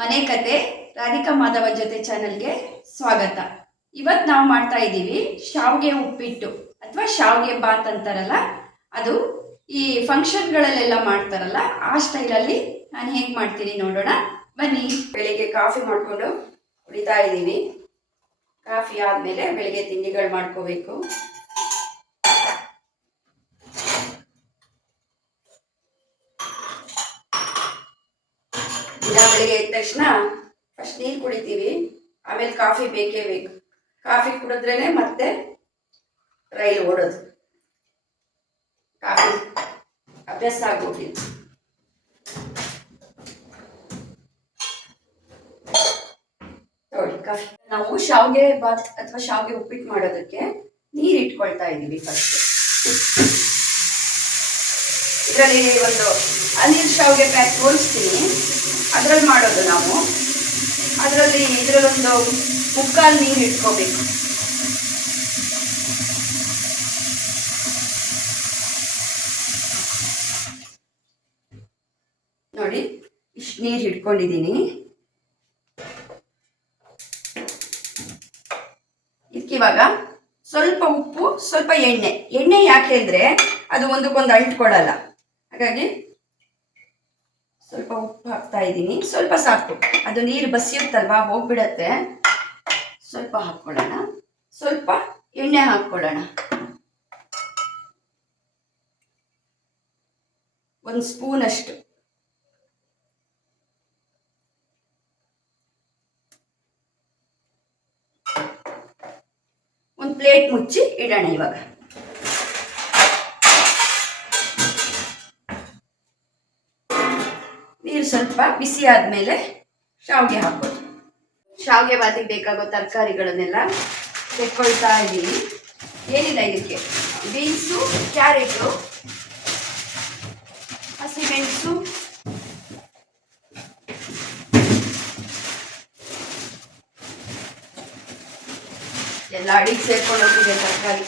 ಮನೆ ಕತೆ ರಾಧಿಕಾ ಮಾಧವ ಜೊತೆ ಚಾನಲ್ಗೆ ಸ್ವಾಗತ. ಇವತ್ತು ನಾವು ಮಾಡ್ತಾ ಇದ್ದೀವಿ ಶಾವಿಗೆ ಉಪ್ಪಿಟ್ಟು ಅಥವಾ ಶಾವಿಗೆ ಬಾತ್ ಅಂತಾರಲ್ಲ, ಅದು ಈ ಫಂಕ್ಷನ್ಗಳಲ್ಲೆಲ್ಲ ಮಾಡ್ತಾರಲ್ಲ ಆ ಸ್ಟೈಲಲ್ಲಿ ನಾನು ಹೇಗೆ ಮಾಡ್ತೀನಿ ನೋಡೋಣ ಬನ್ನಿ. ಬೆಳಿಗ್ಗೆ ಕಾಫಿ ಮಾಡಿಕೊಂಡು ಕುಡಿತಾ ಇದ್ದೀವಿ. ಕಾಫಿ ಆದಮೇಲೆ ಬೆಳಿಗ್ಗೆ ತಿಂಡಿಗಳು ಮಾಡ್ಕೋಬೇಕು. ಬೆಳಿಗ್ಗೆ ಎದ್ದ ತಕ್ಷಣ ಫಸ್ಟ್ ನೀರು ಕುಡಿತೀವಿ, ಆಮೇಲೆ ಕಾಫಿ ಬೇಕೇ ಬೇಕು. ಕಾಫಿ ಕುಡಿದ್ರೇನೆ ಮತ್ತೆ ರೈಲು ಓಡೋದು. ಕಾಫಿ ಅಭ್ಯಾಸ ಆಗೋಗಿತ್ತು. ನೋಡಿ ಕಾಫಿ. ನಾವು ಶಾವಿಗೆ ಬಾತ್ ಅಥವಾ ಶಾವಿಗೆ ಉಪ್ಪಿಟ್ಟು ಮಾಡೋದಕ್ಕೆ ನೀರು ಇಟ್ಕೊಳ್ತಾ ಇದ್ದೀವಿ. ಫಸ್ಟ್ ಇದರಲ್ಲಿ ಒಂದು ಅನಿಲ್ ಶಾವಿಗೆ ಪ್ಯಾಕ್ ತೋರಿಸ್ತೀನಿ, ಅದರಲ್ಲಿ ಮಾಡೋದು ನಾವು. ಇದರಲ್ಲೊಂದು ಮುಕ್ಕಾಲು ನೀರು ಇಟ್ಕೋಬೇಕು. ನೋಡಿ ಇಷ್ಟು ನೀರು ಇಟ್ಕೊಂಡಿದ್ದೀನಿ. ಇದಕ್ಕಿವಾಗ ಸ್ವಲ್ಪ ಉಪ್ಪು, ಸ್ವಲ್ಪ ಎಣ್ಣೆ ಯಾಕೆ ಅಂದರೆ ಅದು ಒಂದಕ್ಕೊಂದು ಅಂಟ್ಕೊಳ್ಳಲ್ಲ, ಹಾಗಾಗಿ ಸ್ವಲ್ಪ ಉಪ್ಪು ಹಾಕ್ತಾ ಇದ್ದೀನಿ. ಸ್ವಲ್ಪ ಸಾಕು, ಅದು ನೀರು ಬಸಿಯುತ್ತಲ್ವಾ, ಹೋಗ್ಬಿಡತ್ತೆ. ಸ್ವಲ್ಪ ಹಾಕ್ಕೊಳ್ಳೋಣ. ಸ್ವಲ್ಪ ಎಣ್ಣೆ ಹಾಕ್ಕೊಳ್ಳೋಣ, 1 ಸ್ಪೂನ್ ಅಷ್ಟು. ಒಂದು ಪ್ಲೇಟ್ ಮುಚ್ಚಿ ಇಡೋಣ. ಇವಾಗ ನೀರು ಸ್ವಲ್ಪ ಬಿಸಿ ಆದಮೇಲೆ ಶಾವಿಗೆ ಹಾಕೋದು. ಶಾವಿಗೆ ಬಾತಿಗೆ ಬೇಕಾಗೋ ತರಕಾರಿಗಳನ್ನೆಲ್ಲ ತೆಕ್ಕೊಳ್ತಾ ಇದ್ದೀನಿ. ಏನಿಲ್ಲ ಇದಕ್ಕೆ, ಬೀನ್ಸು, ಕ್ಯಾರೆಟು, ಹಸಿಮೆಣಸು, ಎಲ್ಲ ಅಡಿಗೆ ಸೇರ್ಕೊಂಡು ಹೋಗಿದೆ ತರಕಾರಿ.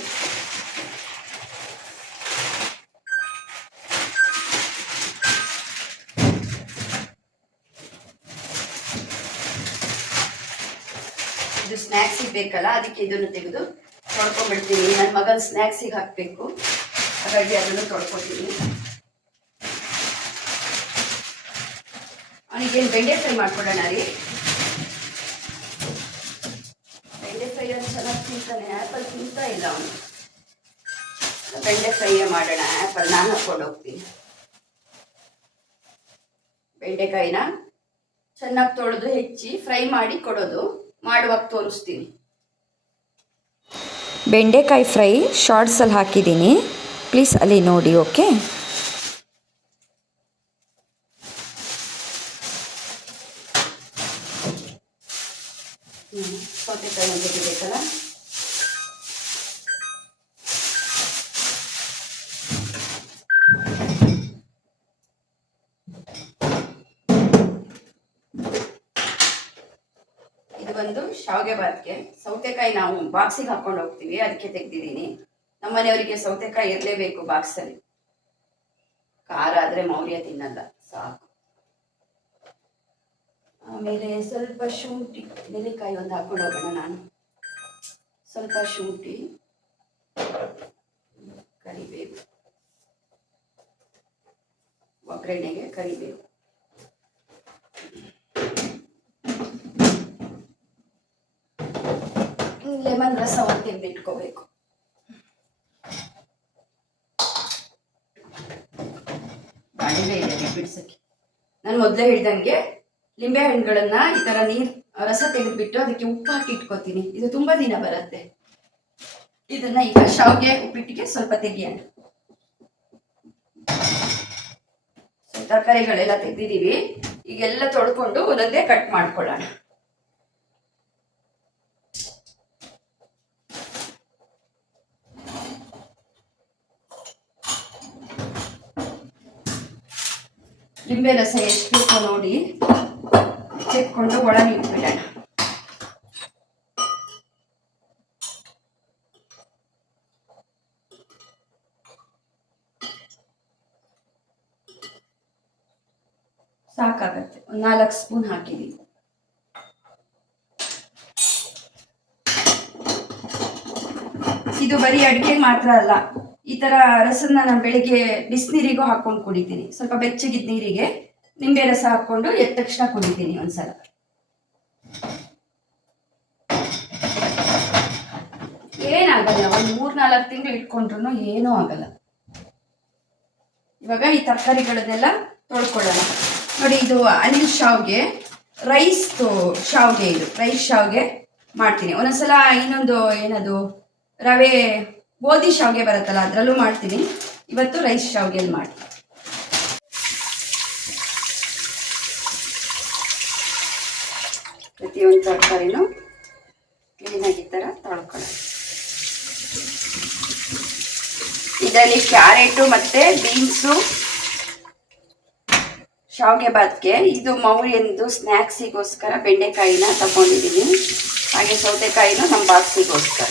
ಇದು ಸ್ನ್ಯಾಕ್ಸಿಗೆ ಬೇಕಲ್ಲ, ಅದಕ್ಕೆ ಇದನ್ನು ತೆಗೆದು ತೊಳ್ಕೊಂಡ್ಬಿಡ್ತೀನಿ. ನನ್ನ ಮಗನ ಸ್ನ್ಯಾಕ್ಸಿಗೆ ಹಾಕಬೇಕು, ಹಾಗಾಗಿ ಅದನ್ನು ತೊಳ್ಕೊತೀನಿ. ಅವನಿಗೇನು ಬೆಂಡೆ ಫ್ರೈ ಮಾಡ್ಕೊಳ್ಳೋಣ ರೀ. ಬೆಂಡೆ ಫ್ರೈ ಅದು ಚೆನ್ನಾಗಿ ತಿಂತಾನೆ, ಆ್ಯಪಲ್ ತಿಂತಾ ಇಲ್ಲ ಅವನು. ಬೆಂಡೆ ಫ್ರೈಯೇ ಮಾಡೋಣ, ಆ್ಯಪಲ್ ನಾನು ಹಾಕ್ಕೊಂಡು ಹೋಗ್ತೀನಿ. ಬೆಂಡೆಕಾಯಿನ ಚೆನ್ನಾಗಿ ತೊಳೆದು ಹೆಚ್ಚಿ ಫ್ರೈ ಮಾಡಿ ಕೊಡೋದು, ಮಾಡುವಾಗ ತೋರಿಸ್ತೀನಿ. ಬೆಂಡೆಕಾಯಿ ಫ್ರೈ ಶಾರ್ಟ್ಸಲ್ಲಿ ಹಾಕಿದ್ದೀನಿ, ಪ್ಲೀಸ್ ಅಲ್ಲಿ ನೋಡಿ. ಓಕೆ, ಸೌತೆಕಾಯಿ ಒಂದು ಬೇಕಲ್ಲ, ಇದು ಒಂದು ಶಾವಿಗೆ ಬಾತ್ಗೆ ಸೌತೆಕಾಯಿ ನಾವು ಬಾಕ್ಸಿಗೆ ಹಾಕೊಂಡು ಹೋಗ್ತೀವಿ, ಅದಕ್ಕೆ ತೆಗ್ದಿದ್ದೀನಿ. ನಮ್ಮನೆಯವರಿಗೆ ಸೌತೆಕಾಯಿ ಇರಲೇಬೇಕು ಬಾಕ್ಸಲ್ಲಿ. ಖಾರ ಆದರೆ ಮೌರ್ಯ ತಿನ್ನಲ್ಲ, ಸಾಕು. ಆಮೇಲೆ ಸ್ವಲ್ಪ ಶುಂಠಿ, ನೆಲ್ಲಿಕಾಯಿ ಒಂದು ಹಾಕೊಂಡು ಹೋಗೋಣ. ನಾನು ಸ್ವಲ್ಪ ಶುಂಠಿ, ಕರಿಬೇವು, ಒಗ್ಗರಣೆಗೆ ಕರಿಬೇವು, ಲೆಮನ್ ರಸ ಒಂದು ತೆಗೆದಿಟ್ಕೋಬೇಕು. ಬಾಳೆಲೆ ಇದೆ ಬಿಡ್ಸಕ್ಕೆ. ನಾನು ಮೊದಲೇ ಹೇಳ್ದಂಗೆ ಲಿಂಬೆ ಹಣ್ಣುಗಳನ್ನ ಈ ಥರ ರಸ ತೆಗೆದುಬಿಟ್ಟು ಅದಕ್ಕೆ ಉಪ್ಪು ಹಾಕಿ ಇಟ್ಕೋತೀನಿ. ಇದು ತುಂಬ ದಿನ ಬರುತ್ತೆ. ಇದನ್ನ ಈಗ ಶಾವಿಗೆ ಉಪ್ಪಿಟ್ಟಿಗೆ ಸ್ವಲ್ಪ ತೆಗಿಯೋಣ. ತರಕಾರಿಗಳೆಲ್ಲ ತೆಗೆದಿದ್ದೀವಿ, ಈಗೆಲ್ಲ ತೊಳ್ಕೊಂಡು ಒಂದೊಂದೇ ಕಟ್ ಮಾಡ್ಕೊಳ್ಳೋಣ. ಲಿಂಬೆ ರಸ ಎಷ್ಟು ಬೇಕೋ ನೋಡಿ ಚೆಕ್ಕೊಂಡು ಒಳಗೆ ಇಟ್ಬಿಡೋಣ. ಸಾಕಾಗತ್ತೆ. ಒಂದು 4 ಸ್ಪೂನ್ ಹಾಕಿದ್ದೀನಿ. ಇದು ಬರೀ ಅಡುಗೆಗೆ ಮಾತ್ರ ಅಲ್ಲ, ಈ ಥರ ರಸನ ನಾನು ಬೆಳಿಗ್ಗೆ ಬಿಸಿನೀರಿಗೂ ಹಾಕ್ಕೊಂಡು ಕುಡಿತೀನಿ. ಸ್ವಲ್ಪ ಬೆಚ್ಚಗಿದ್ದ ನೀರಿಗೆ ನಿಂಬೆ ರಸ ಹಾಕ್ಕೊಂಡು ಎದ್ದ ತಕ್ಷಣ ಕುಡಿತೀನಿ ಒಂದ್ಸಲ. ಏನಾಗಲ್ಲ, ಒಂದು 3-4 ತಿಂಗಳು ಇಟ್ಕೊಂಡ್ರು ಏನೂ ಆಗಲ್ಲ. ಇವಾಗ ಈ ತರಕಾರಿಗಳನ್ನೆಲ್ಲ ತೊಳ್ಕೊಳ್ಳೋಣ. ನೋಡಿ, ಇದು ಅನಿಲ್ ಶಾವ್ಗೆ, ರೈಸ್ದು ಶಾವ್ಗೆ. ಇದು ರೈಸ್ ಶಾವ್ಗೆ ಮಾಡ್ತೀನಿ. ಒಂದೊಂದ್ಸಲ ಇನ್ನೊಂದು ಏನದು ರವೆ ಗೋಧಿ ಶಾವ್ಗೆ ಬರುತ್ತಲ್ಲ, ಅದರಲ್ಲೂ ಮಾಡ್ತೀನಿ. ಇವತ್ತು ರೈಸ್ ಶಾವ್ಗೆಯಲ್ಲಿ ಮಾಡ್ತೀನಿ. ಪ್ರತಿಯೊಂದು ತರಕಾರಿನೂ ಕ್ಲೀನಾಗಿ ಈ ಥರ ತೊಳ್ಕೊಳ್ಳೋಣ. ಇದರಲ್ಲಿ ಕ್ಯಾರೆಟು ಮತ್ತು ಬೀನ್ಸು ಶಾವ್ಗೆ ಬಾತ್ಗೆ. ಇದು ಮೌರ್ಯಂದು ಸ್ನ್ಯಾಕ್ಸಿಗೋಸ್ಕರ ಬೆಂಡೆಕಾಯಿನ ತಗೊಂಡಿದ್ದೀನಿ. ಹಾಗೆ ಸೌತೆಕಾಯಿನೂ ನಮ್ಮ ಬಾಕ್ಸಿಗೋಸ್ಕರ.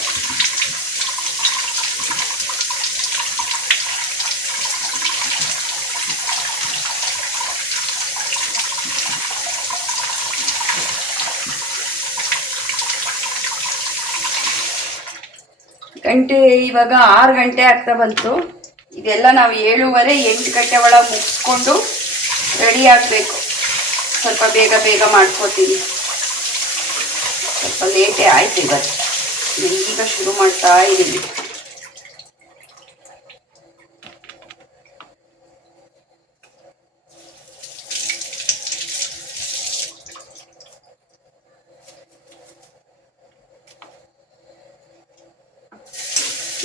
ಗಂಟೆ ಇವಾಗ 6 ಗಂಟೆ ಆಗ್ತಾ ಬಂತು. ಇದೆಲ್ಲ ನಾವು 7:30-8 ಗಂಟೆ ಒಳಗೆ ಮುಗಿಸ್ಕೊಂಡು ರೆಡಿ ಆಗಬೇಕು. ಸ್ವಲ್ಪ ಬೇಗ ಬೇಗ ಮಾಡ್ಕೋತೀನಿ. ಸ್ವಲ್ಪ ಲೇಟೇ ಆಯ್ತು ಇವತ್ತು. ಈಗ ಶುರು ಮಾಡ್ತಾ ಇದ್ದೀನಿ.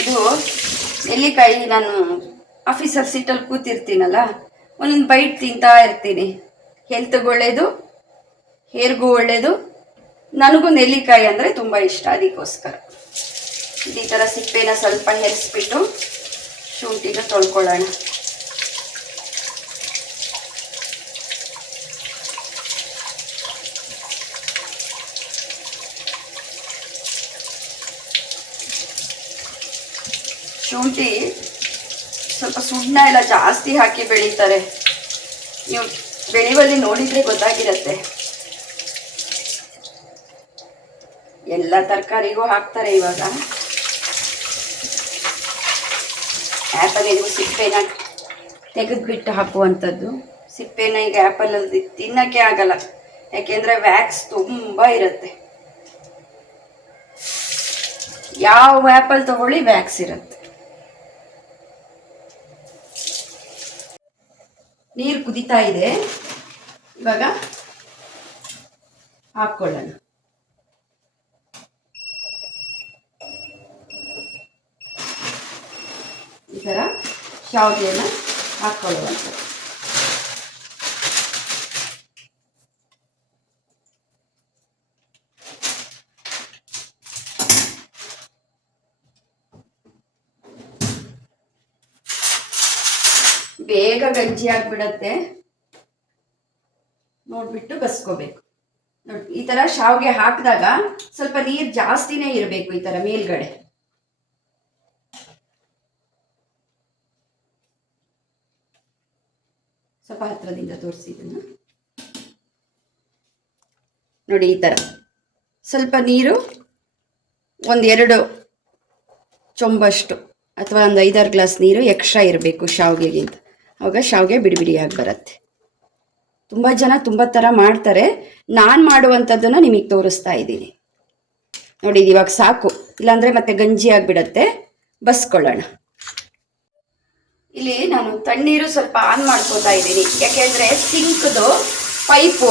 ಇದು ನೆಲ್ಲಿಕಾಯಿ ನಾನು ಆಫೀಸಲ್ಲಿ ಸೀಟಲ್ಲಿ ಕೂತಿರ್ತೀನಲ್ಲ, ಒಂದೊಂದು ಬೈಟ್ ತಿಂತಾ ಇರ್ತೀನಿ. ಹೆಲ್ತ್ಗೂ ಒಳ್ಳೆಯದು, ಹೇರ್ಗೂ ಒಳ್ಳೆಯದು. ನನಗೂ ನೆಲ್ಲಿಕಾಯಿ ಅಂದರೆ ತುಂಬ ಇಷ್ಟ. ಅದಕ್ಕೋಸ್ಕರ ಈ ಥರ ಸಿಪ್ಪೆನ ಸ್ವಲ್ಪ ಹೆರಿಸ್ಬಿಟ್ಟು ಶುಂಠಿನ ತೊಳ್ಕೊಳ್ಳೋಣ. ಶುಂಠಿ ಸ್ವಲ್ಪ ಸುಣ್ಣ ಎಲ್ಲ ಜಾಸ್ತಿ ಹಾಕಿ ಬೆಳೀತಾರೆ. ನೀವು ಬೆಳೆಯುವಲ್ಲಿ ನೋಡಿದರೆ ಗೊತ್ತಾಗಿರುತ್ತೆ. ಎಲ್ಲ ತರಕಾರಿಗೂ ಹಾಕ್ತಾರೆ ಇವಾಗ. ಆ್ಯಪಲ್ಲಿಗೂ ಸಿಪ್ಪೆನ ತೆಗೆದುಬಿಟ್ಟು ಹಾಕುವಂಥದ್ದು. ಸಿಪ್ಪೆನ ಈಗ ಆ್ಯಪಲಲ್ಲಿ ತಿನ್ನೋಕ್ಕೆ ಆಗಲ್ಲ, ಯಾಕೆಂದರೆ ವ್ಯಾಕ್ಸ್ ತುಂಬ ಇರುತ್ತೆ. ಯಾವ ಆ್ಯಪಲ್ ತಗೊಳ್ಳಿ ವ್ಯಾಕ್ಸ್ ಇರುತ್ತೆ. ನೀರು ಕುದೀತಾ ಇದೆ, ಇವಾಗ ಹಾಕ್ಕೊಳ್ಳೋಣ. ಈ ಥರ ಶಾವಿಗೆನ ಹಾಕ್ಕೊಳ್ಳುವಂಥದ್ದು. ಬೇಗ ಗಂಜಿ ಆಗಿಬಿಡತ್ತೆ. ನೋಡ್ಬಿಟ್ಟು ಬಸ್ಕೋಬೇಕು. ನೋಡಿ, ಈ ಥರ ಶಾವಿಗೆ ಹಾಕಿದಾಗ ಸ್ವಲ್ಪ ನೀರು ಜಾಸ್ತಿನೇ ಇರಬೇಕು. ಈ ಥರ ಮೇಲ್ಗಡೆ ಸ್ವಲ್ಪ ಹತ್ರದಿಂದ ತೋರಿಸಿದ್ದನ್ನು ನೋಡಿ. ಈ ಥರ ಸ್ವಲ್ಪ ನೀರು, 1-2 ಚೊಂಬಷ್ಟು ಅಥವಾ ಒಂದು 5-6 ಗ್ಲಾಸ್ ನೀರು ಎಕ್ಸ್ಟ್ರಾ ಇರಬೇಕು ಶಾವಿಗೆಗಿಂತ. ಆವಾಗ ಶಾವಿಗೆ ಬಿಡಿ ಬಿಡಿಯಾಗಿ ಬರುತ್ತೆ. ತುಂಬ ಜನ ತುಂಬ ಥರ ಮಾಡ್ತಾರೆ. ನಾನು ಮಾಡುವಂಥದ್ದನ್ನು ನಿಮಗೆ ತೋರಿಸ್ತಾ ಇದ್ದೀನಿ. ನೋಡಿ, ಇದು ಇವಾಗ ಸಾಕು, ಇಲ್ಲಾಂದರೆ ಮತ್ತೆ ಗಂಜಿ ಆಗಿಬಿಡತ್ತೆ. ಬಸ್ಕೊಳ್ಳೋಣ. ಇಲ್ಲಿ ನಾನು ತಣ್ಣೀರು ಸ್ವಲ್ಪ ಆನ್ ಮಾಡ್ಕೋತಾ ಇದ್ದೀನಿ, ಯಾಕೆಂದರೆ ಸಿಂಕ್ದು ಪೈಪು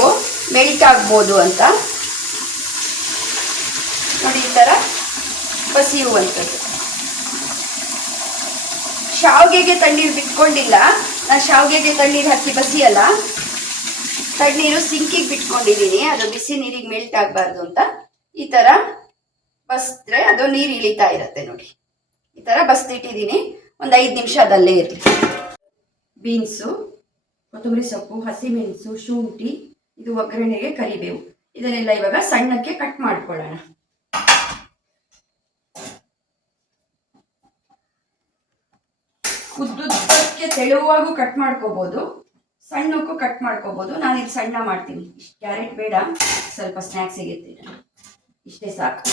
ಮೆಲ್ಟ್ ಆಗ್ಬೋದು ಅಂತ. ನೋಡಿ, ಈ ಥರ ಬಸಿಯುವಂಥದ್ದು. ಶಾವಿಗೆಗೆ ತಣ್ಣೀರು ಬಿಟ್ಕೊಂಡಿಲ್ಲ ನಾನು. ಶಾವಿಗೆಗೆ ತಣ್ಣೀರು ಹಾಕಿ ಬಸಿಯಲ್ಲ, ತಣ್ಣೀರು ಸಿಂಕಿಗೆ ಬಿಟ್ಕೊಂಡಿದ್ದೀನಿ. ಅದು ಬಿಸಿ ನೀರಿಗೆ ಮೆಲ್ಟ್ ಆಗಬಾರ್ದು ಅಂತ. ಈ ಥರ ಬಸಿದ್ರೆ ಅದು ನೀರು ಇಳಿತಾ ಇರುತ್ತೆ. ನೋಡಿ, ಈ ಥರ ಬಸ್ತಿಟ್ಟಿದ್ದೀನಿ. ಒಂದು 5 ನಿಮಿಷ ಅದಲ್ಲೇ ಇರಲಿ. ಬೀನ್ಸು, ಕೊತ್ತಂಬರಿ ಸೊಪ್ಪು, ಹಸಿಮೆಣಸು, ಶುಂಠಿ, ಇದು ಒಗ್ಗರಣೆಗೆ ಕರಿಬೇವು, ಇದನ್ನೆಲ್ಲ ಇವಾಗ ಸಣ್ಣಕ್ಕೆ ಕಟ್ ಮಾಡ್ಕೊಳ್ಳೋಣ. ಉದ್ದಕ್ಕೆ ತೆಳುವಾಗೂ ಕಟ್ ಮಾಡ್ಕೋಬೋದು, ಸಣ್ಣಕ್ಕೂ ಕಟ್ ಮಾಡ್ಕೋಬೋದು. ನಾನು ಇದು ಸಣ್ಣ ಮಾಡ್ತೀನಿ. ಇಷ್ಟು ಕ್ಯಾರೆಟ್ ಬೇಡ, ಸ್ವಲ್ಪ ಸ್ನ್ಯಾಕ್ಸಿಗೆ ಇರ್ತೀನಿ, ಇಷ್ಟೇ ಸಾಕು.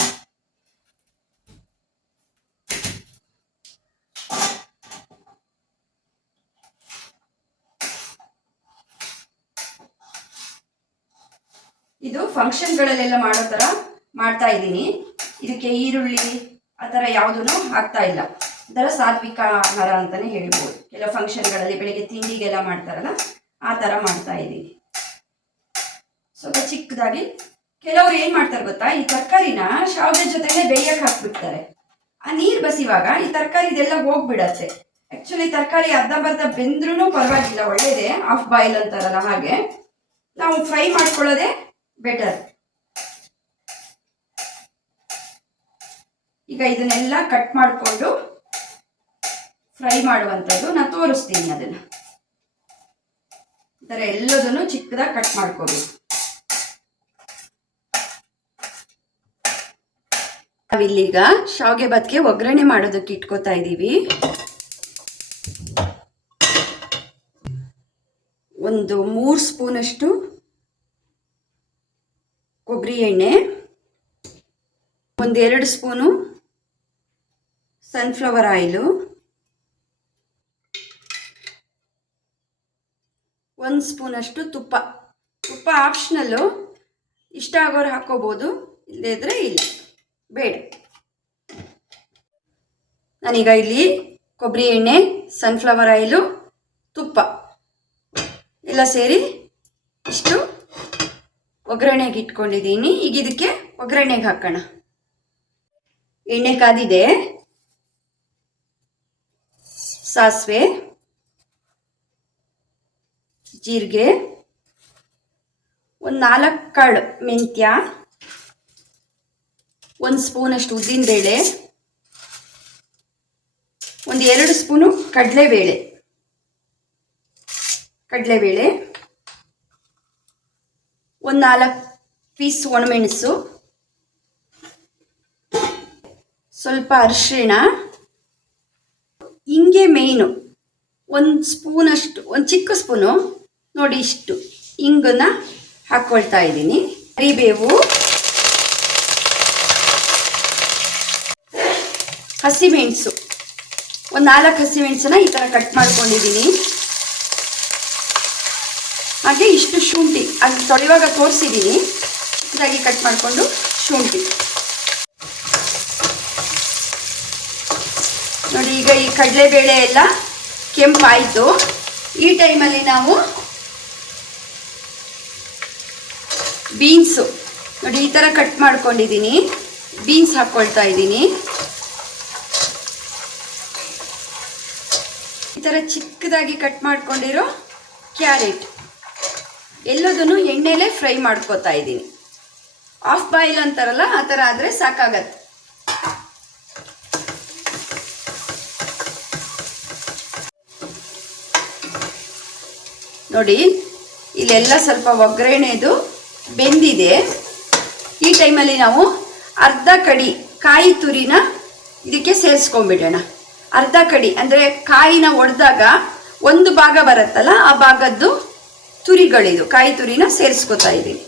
ಇದು ಫಂಕ್ಷನ್ಗಳಲ್ಲೆಲ್ಲ ಮಾಡೋ ಥರ ಮಾಡ್ತಾ ಇದ್ದೀನಿ. ಇದಕ್ಕೆ ಈರುಳ್ಳಿ ಆ ಥರ ಯಾವುದೂ ಹಾಕ್ತಾ ಇಲ್ಲ. ಇದರ ಸಾತ್ವಿಕ ಆಹಾರ ಅಂತಲೇ ಹೇಳ್ಬೋದು. ಕೆಲವು ಫಂಕ್ಷನ್ಗಳಲ್ಲಿ ಬೆಳಿಗ್ಗೆ ತಿಂಡಿಗೆಲ್ಲ ಮಾಡ್ತಾರಲ್ಲ ಆ ಥರ ಮಾಡ್ತಾ ಇದ್ದೀನಿ. ಸ್ವಲ್ಪ ಚಿಕ್ಕದಾಗಿ. ಕೆಲವರು ಏನು ಮಾಡ್ತಾರೆ ಗೊತ್ತಾ, ಈ ತರಕಾರಿನ ಶಾವಿಗೆ ಜೊತೆಗೆ ಬೇಯಕ್ಕೆ ಹಾಕ್ಬಿಡ್ತಾರೆ. ಆ ನೀರು ಬಸಿವಾಗ ಈ ತರಕಾರಿ ಇದೆಲ್ಲ ಹೋಗ್ಬಿಡತ್ತೆ. ಆ್ಯಕ್ಚುಲಿ ತರಕಾರಿ ಅರ್ಧಂಬರ್ಧ ಬೆಂದ್ರೂ ಪರವಾಗಿಲ್ಲ, ಒಳ್ಳೇದೇ. ಆಫ್ ಬಾಯ್ಲ್ ಅಂತಾರಲ್ಲ ಹಾಗೆ ನಾವು ಫ್ರೈ ಮಾಡ್ಕೊಳ್ಳೋದೇ ಬೆಟರ್. ಈಗ ಇದನ್ನೆಲ್ಲ ಕಟ್ ಮಾಡಿಕೊಂಡು ಫ್ರೈ ಮಾಡುವಂಥದ್ದು ನಾನು ತೋರಿಸ್ತೀನಿ. ಅದನ್ನು ಈ ಥರ ಎಲ್ಲದನ್ನು ಚಿಕ್ಕದಾಗಿ ಕಟ್ ಮಾಡ್ಕೋಬೇಕು. ನಾವಿಲ್ಲೀಗ ಶಾವಿಗೆ ಭಾತ್ಗೆ ಒಗ್ಗರಣೆ ಮಾಡೋದಕ್ಕೆ ಇಟ್ಕೋತಾ ಇದ್ದೀವಿ. ಒಂದು 3 ಸ್ಪೂನಷ್ಟು ಕೊಬ್ಬರಿ ಎಣ್ಣೆ, 1-2 ಸ್ಪೂನು ಸನ್ಫ್ಲವರ್ ಆಯಿಲು, 1 ಸ್ಪೂನಷ್ಟು ತುಪ್ಪ. ತುಪ್ಪ ಆಪ್ಷನಲ್ಲು, ಇಷ್ಟ ಆಗೋರು ಹಾಕೋಬೋದು, ಇಲ್ಲದೇ ಇದ್ರೆ ಇಲ್ಲ, ಬೇಡ. ನಾನೀಗ ಇಲ್ಲಿ ಕೊಬ್ಬರಿ ಎಣ್ಣೆ, ಸನ್ಫ್ಲವರ್ ಆಯಿಲು, ತುಪ್ಪ ಎಲ್ಲ ಸೇರಿ ಇಷ್ಟು ಒಗ್ಗರಣೆಗೆ ಇಟ್ಕೊಂಡಿದ್ದೀನಿ. ಈಗ ಇದಕ್ಕೆ ಒಗ್ಗರಣೆಗೆ ಹಾಕೋಣ. ಎಣ್ಣೆ ಕಾದಿದೆ. ಸಾಸಿವೆ, ಜೀರಿಗೆ, 4 ಕಾಳು ಮೆಂತ್ಯ, 1 ಸ್ಪೂನಷ್ಟು ಉದ್ದಿನಬೇಳೆ, 1-2 ಸ್ಪೂನು ಕಡಲೆಬೇಳೆ, 4 ಪೀಸ್ ಒಣಮೆಣಸು, ಸ್ವಲ್ಪ ಅರಿಶಿಣ, ಹಿಂಗೆ ಮೇಯ್ನು 1 ಸ್ಪೂನಷ್ಟು, 1 ಚಿಕ್ಕ ಸ್ಪೂನು ನೋಡಿ ಇಷ್ಟು ಹಿಂಗನ್ನು ಹಾಕ್ಕೊಳ್ತಾ ಇದ್ದೀನಿ. ಕರಿಬೇವು, ಹಸಿಮೆಣಸು, 4 ಹಸಿಮೆಣಸನ್ನ ಈ ಥರ ಕಟ್ ಮಾಡ್ಕೊಂಡಿದ್ದೀನಿ. ಹಾಗೆ ಇಷ್ಟು ಶುಂಠಿ, ಅದು ತೊಳೆಯುವಾಗ ತೋರಿಸಿದ್ದೀನಿ. ಇದಾಗಿ ಕಟ್ ಮಾಡಿಕೊಂಡು ಶುಂಠಿ ನೋಡಿ. ಈಗ ಈ ಕಡಲೆಬೇಳೆ ಎಲ್ಲ ಕೆಂಪಾಯಿತು. ಈ ಟೈಮಲ್ಲಿ ನಾವು ಬೀನ್ಸು ನೋಡಿ ಈ ಥರ ಕಟ್ ಮಾಡ್ಕೊಂಡಿದ್ದೀನಿ, ಬೀನ್ಸ್ ಹಾಕ್ಕೊಳ್ತಾ ಇದ್ದೀನಿ. ಈ ಥರ ಚಿಕ್ಕದಾಗಿ ಕಟ್ ಮಾಡ್ಕೊಂಡಿರೋ ಕ್ಯಾರೆಟ್ ಎಲ್ಲದನ್ನು ಎಣ್ಣೆಲೇ ಫ್ರೈ ಮಾಡ್ಕೋತಾ ಇದ್ದೀನಿ. ಆಫ್ ಬಾಯ್ಲ್ ಅಂತಾರಲ್ಲ ಆ ಥರ ಆದರೆ ಸಾಕಾಗತ್ತೆ. ನೋಡಿ ಇಲ್ಲೆಲ್ಲ ಸ್ವಲ್ಪ ಒಗ್ಗರಣೆದು ಬೆಂದಿದೆ. ಈ ಟೈಮಲ್ಲಿ ನಾವು ಅರ್ಧ ಕಡಿ ಕಾಯಿ ತುರಿನ ಇದಕ್ಕೆ ಸೇರಿಸ್ಕೊಂಡ್ಬಿಡೋಣ. ಅರ್ಧ ಕಡಿ ಅಂದರೆ ಕಾಯಿನ ಒಡೆದಾಗ 1 ಭಾಗ ಬರುತ್ತಲ್ಲ ಆ ಭಾಗದ್ದು ತುರಿಗಳಿದು ಕಾಯಿ ತುರಿನ ಸೇರಿಸ್ಕೊತಾ ಇದ್ದೀನಿ.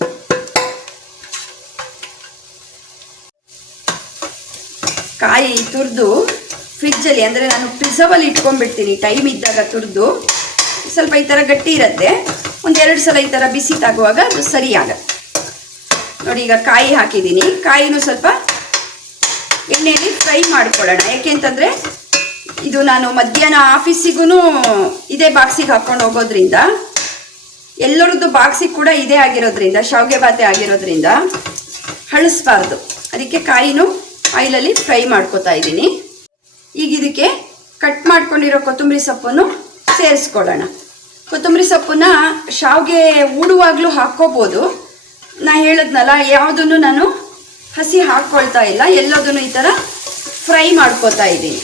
ಕಾಯಿ ತುರಿದು ಫ್ರಿಜ್ಜಲ್ಲಿ ಅಂದರೆ ನಾನು ಪ್ರಿಸರ್ವಲ್ಲಿ ಇಟ್ಕೊಂಡ್ಬಿಡ್ತೀನಿ. ಟೈಮ್ ಇದ್ದಾಗ ತುರಿದು ಸ್ವಲ್ಪ ಈ ಥರ ಗಟ್ಟಿ ಇರುತ್ತೆ. 1-2 ಸಲ ಈ ಥರ ಬಿಸಿ ತಾಗುವಾಗ ಅದು ಸರಿ ಆಗತ್ತೆ. ನೋಡಿ ಈಗ ಕಾಯಿ ಹಾಕಿದ್ದೀನಿ. ಕಾಯಿನೂ ಸ್ವಲ್ಪ ಎಣ್ಣೆಯಲ್ಲಿ ಫ್ರೈ ಮಾಡ್ಕೊಳ್ಳೋಣ. ಯಾಕೆಂತಂದರೆ ಇದು ನಾನು ಮಧ್ಯಾಹ್ನ ಆಫೀಸಿಗೂ ಇದೇ ಬಾಕ್ಸಿಗೆ ಹಾಕ್ಕೊಂಡು ಹೋಗೋದ್ರಿಂದ, ಎಲ್ಲರದ್ದು ಬಾಕ್ಸಿಗೆ ಕೂಡ ಇದೇ ಆಗಿರೋದ್ರಿಂದ, ಶಾವಿಗೆ ಭಾತೆ ಆಗಿರೋದ್ರಿಂದ ಹಳಿಸ್ಬಾರ್ದು. ಅದಕ್ಕೆ ಕಾಯಿನೂ ಆಯಿಲಲ್ಲಿ ಫ್ರೈ ಮಾಡ್ಕೊತಾ ಇದ್ದೀನಿ. ಈಗ ಇದಕ್ಕೆ ಕಟ್ ಮಾಡ್ಕೊಂಡಿರೋ ಕೊತ್ತಂಬರಿ ಸೊಪ್ಪನ್ನು ಸೇರಿಸ್ಕೊಳ್ಳೋಣ. ಕೊತ್ತಂಬರಿ ಸೊಪ್ಪನ್ನ ಶಾವಿಗೆ ಊಡುವಾಗಲೂ ಹಾಕ್ಕೋಬೋದು. ನಾ ಹೇಳಿದ್ನಲ್ಲ, ಯಾವುದನ್ನು ನಾನು ಹಸಿ ಹಾಕ್ಕೊಳ್ತಾ ಇಲ್ಲ, ಎಲ್ಲದನ್ನು ಈ ಥರ ಫ್ರೈ ಮಾಡ್ಕೋತಾ ಇದ್ದೀನಿ.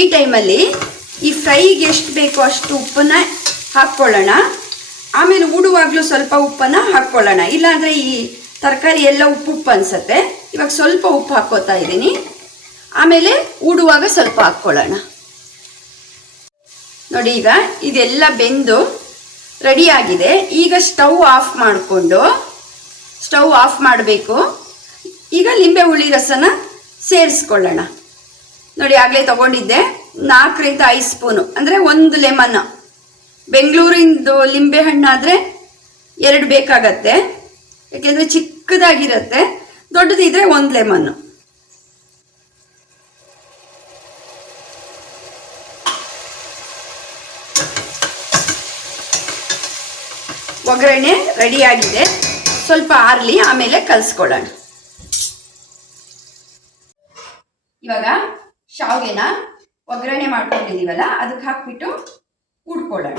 ಈ ಟೈಮಲ್ಲಿ ಈ ಫ್ರೈಗೆ ಎಷ್ಟು ಬೇಕೋ ಅಷ್ಟು ಉಪ್ಪನ್ನು ಹಾಕ್ಕೊಳ್ಳೋಣ. ಆಮೇಲೆ ಊಡುವಾಗಲೂ ಸ್ವಲ್ಪ ಉಪ್ಪನ್ನು ಹಾಕ್ಕೊಳ್ಳೋಣ. ಇಲ್ಲಾಂದರೆ ಈ ತರಕಾರಿ ಎಲ್ಲ ಉಪ್ಪು ಅನಿಸುತ್ತೆ. ಇವಾಗ ಸ್ವಲ್ಪ ಉಪ್ಪು ಹಾಕ್ಕೋತಾ ಇದ್ದೀನಿ. ಆಮೇಲೆ ಊಡುವಾಗ ಸ್ವಲ್ಪ ಹಾಕ್ಕೊಳ್ಳೋಣ. ನೋಡಿ ಈಗ ಇದೆಲ್ಲ ಬೆಂದು ರೆಡಿಯಾಗಿದೆ. ಈಗ ಸ್ಟವ್ ಆಫ್ ಮಾಡಬೇಕು. ಈಗ ಲಿಂಬೆ ಹುಳಿ ರಸನ ಸೇರಿಸ್ಕೊಳ್ಳೋಣ. ನೋಡಿ ಆಗಲೇ ತಗೊಂಡಿದ್ದೆ 4ರಿಂದ 5 ಸ್ಪೂನು, ಅಂದರೆ 1 ಲೆಮನ್. ಬೆಂಗಳೂರಿಂದು ಲಿಂಬೆ ಹಣ್ಣಾದರೆ 2 ಬೇಕಾಗತ್ತೆ, ಯಾಕೆಂದರೆ ಚಿಕ್ಕದಾಗಿರುತ್ತೆ. ದೊಡ್ಡದಿದ್ರೆ 1 ಲೆಮನ್ನು. ಒಗ್ಗರಣೆ ರೆಡಿಯಾಗಿದೆ. ಸ್ವಲ್ಪ ಆರಲಿ, ಆಮೇಲೆ ಕಲಿಸ್ಕೊಳ್ಳೋಣ. ಇವಾಗ ಶಾವಿಗೆನ ಒಗ್ಗರಣೆ ಮಾಡ್ಕೊಂಡಿದ್ದೀವಲ್ಲ ಅದಕ್ಕೆ ಹಾಕ್ಬಿಟ್ಟು ಹುಡ್ಕೊಳ್ಳೋಣ.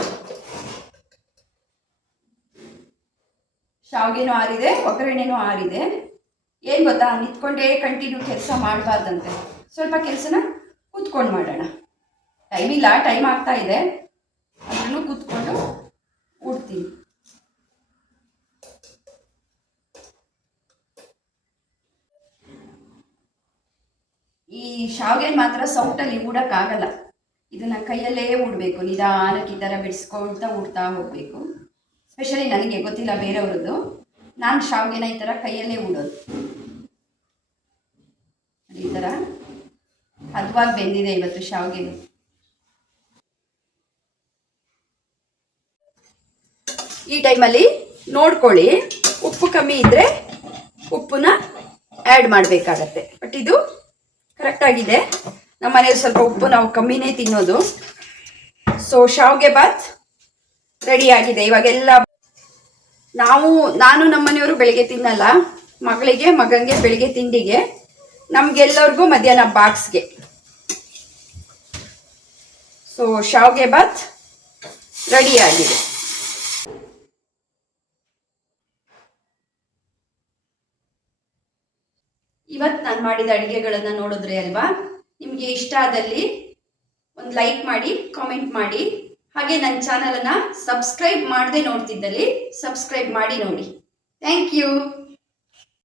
ಶಾವಿಗೆನೂ ಆರಿದೆ, ಒಗ್ಗರಣೆನೂ ಆರಿದೆ. ಏನು ಗೊತ್ತಾ, ನಿಂತ್ಕೊಂಡೇ ಕಂಟಿನ್ಯೂ ಕೆಲಸ ಮಾಡಬಾರ್ದಂತೆ. ಸ್ವಲ್ಪ ಕೆಲಸನ ಕೂತ್ಕೊಂಡು ಮಾಡೋಣ. ಟೈಮ್ ಆಗ್ತಾ ಇದೆ, ಅದನ್ನು ಕೂತ್ಕೊಂಡು ಉಡ್ತೀನಿ. ಈ ಶಾವಿಗೆ ಮಾತ್ರ ಸೌಟಲ್ಲಿ ಊಡಕ್ಕಾಗಲ್ಲ. ಇದನ್ನ ಕೈಯಲ್ಲೇ ಉಡಬೇಕು. ನಿಧಾನಕ್ಕೆ ಈ ಥರ ಬಿಡಿಸ್ಕೊಳ್ತಾ ಉಡ್ತಾ ಹೋಗಬೇಕು. ಸ್ಪೆಷಲಿ ನನಗೆ ಗೊತ್ತಿಲ್ಲ ಬೇರೆಯವ್ರದ್ದು, ನಾನು ಶಾವಿಗೆನ ಈ ಥರ ಕೈಯಲ್ಲೇ ಉಡೋದು. ಈ ಥರ ಹದವಾಗಿ ಬೆಂದಿದೆ ಇವತ್ತು ಶಾವಿಗೆ. ಈ ಟೈಮಲ್ಲಿ ನೋಡ್ಕೊಳ್ಳಿ, ಉಪ್ಪು ಕಮ್ಮಿ ಇದ್ದರೆ ಉಪ್ಪನ್ನ ಆ್ಯಡ್ ಮಾಡಬೇಕಾಗತ್ತೆ. ಬಟ್ ಇದು ಕರೆಕ್ಟಾಗಿದೆ. ನಮ್ಮ ಮನೇಲಿ ಸ್ವಲ್ಪ ಉಪ್ಪು ನಾವು ಕಮ್ಮಿನೇ ತಿನ್ನೋದು. ಸೊ ಶಾವಿಗೆ ಬಾತ್ ರೆಡಿಯಾಗಿದೆ. ಇವಾಗೆಲ್ಲ ನಾನು ನಮ್ಮ ಮನೆಯವರು ಬೆಳಿಗ್ಗೆ ತಿನ್ನಲ್ಲ. ಮಗನಿಗೆ ಬೆಳಿಗ್ಗೆ ತಿಂಡಿಗೆ, ನಮಗೆಲ್ಲರಿಗೂ ಮಧ್ಯಾಹ್ನ ಬಾಕ್ಸ್ಗೆ. ಸೊ ಶಾವಿಗೆ ಬಾತ್ ರೆಡಿಯಾಗಿದೆ. ಇವತ್ತು ನಾನು ಮಾಡಿದ ಅಡುಗೆಗಳನ್ನು ನೋಡಿದ್ರಿ ಅಲ್ವಾ? ನಿಮಗೆ ಇಷ್ಟ ಆದಲ್ಲಿ ಒಂದು ಲೈಕ್ ಮಾಡಿ, ಕಾಮೆಂಟ್ ಮಾಡಿ. ಹಾಗೆ ನನ್ನ ಚಾನಲನ್ನು ಸಬ್ಸ್ಕ್ರೈಬ್ ಮಾಡದೆ ನೋಡ್ತಿದ್ದಲ್ಲಿ ಸಬ್ಸ್ಕ್ರೈಬ್ ಮಾಡಿ ನೋಡಿ. Thank you.